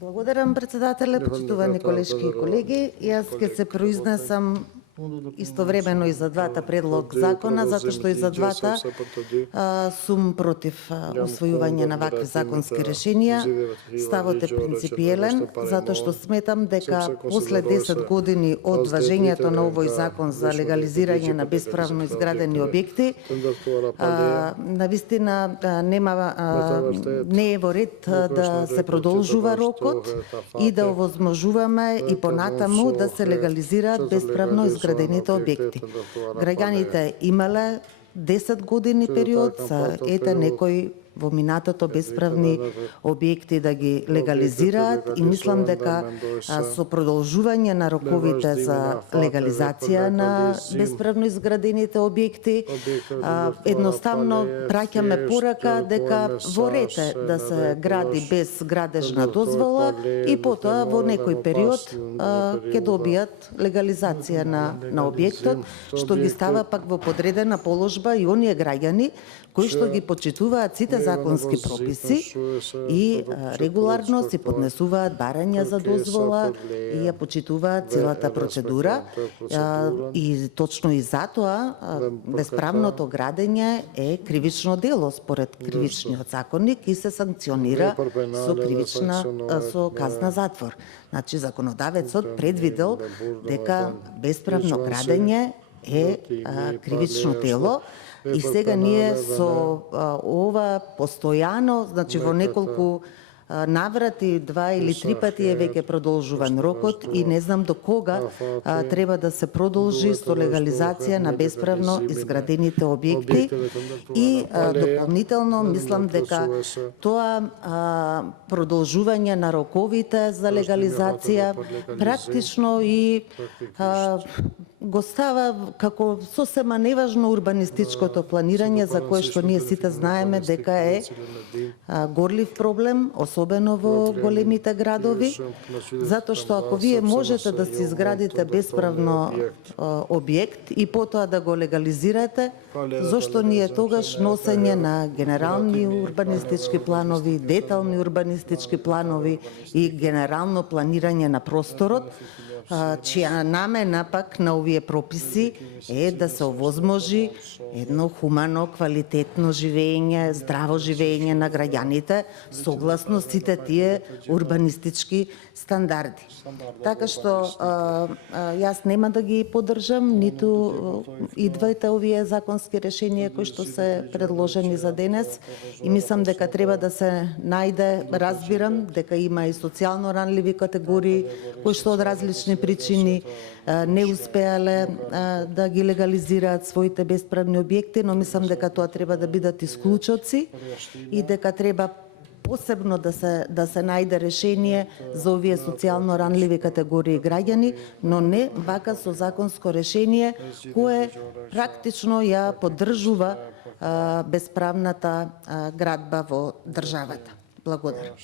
Благодарам, председателе, почитувани колешки и колеги. Јас ќе се произнесам истовремено и за двата предлог закона, затоа што и за двата сум против усвојување на вакви законски решенија. Ставот е принципиелен, затоа што сметам дека после 10 години од важењето на овој закон за легализирање на бесправно изградени објекти, навистина не е во ред да се продолжува рокот и да овозможуваме и понатаму да се легализираат бесправно изградените објекти. Граѓаните имале 10 години период, ете некои во минатото бесправни објекти да ги легализираат и мислам дека со продолжување на роковите за легализација на бесправно изградените објекти едноставно праќаме порака дека во ред е да се гради без градежна дозвола и потоа во некој период ќе добијат легализација на објектот, што ги става пак во подредена положба и оние граѓани кои што ги почитуваат сите законски прописи и регуларно си поднесуваат барања за дозвола и ја почитуваат целата процедура. И точно и затоа бесправното градење е кривично дело според кривичниот законник и се санкционира со казна затвор. Значи законодавецот предвидел дека бесправно градење е кривично дело. И сега ние со ова постојано, значи во неколку наврати, 2 или 3 пати е веќе продолжуван рокот и не знам до кога треба да се продолжи со легализација на бесправно изградените објекти и дополнително мислам дека тоа продолжување на роковите за легализација практично и го става како сосема неважно урбанистичкото планирање за кое што ние сите знаеме дека е горлив проблем, особено во големите градови, затоа што ако вие можете да си изградите бесправно објект и потоа да го легализирате, зошто ние тогаш носење на генерални урбанистички планови, детални урбанистички планови и генерално планирање на просторот, чија намена пак на овие прописи е да се овозможи едно хумано, квалитетно живење, здраво живење на граѓаните согласно сите тие урбанистички стандарди. Така што јас нема да ги поддржам ниту и двете овие законски решенија кои што се предложени за денес и мислам дека треба да се најде, разбирам дека има и социјално ранливи категории кои што од различни причини не успеале да ги легализираат своите бесправни објекти, но мислам дека тоа треба да бидат исклучоци и дека треба посебно да се најде решение за овие социјално ранливи категории граѓани, но не вака со законско решение кое практично ја поддржува бесправната градба во државата. Благодарам.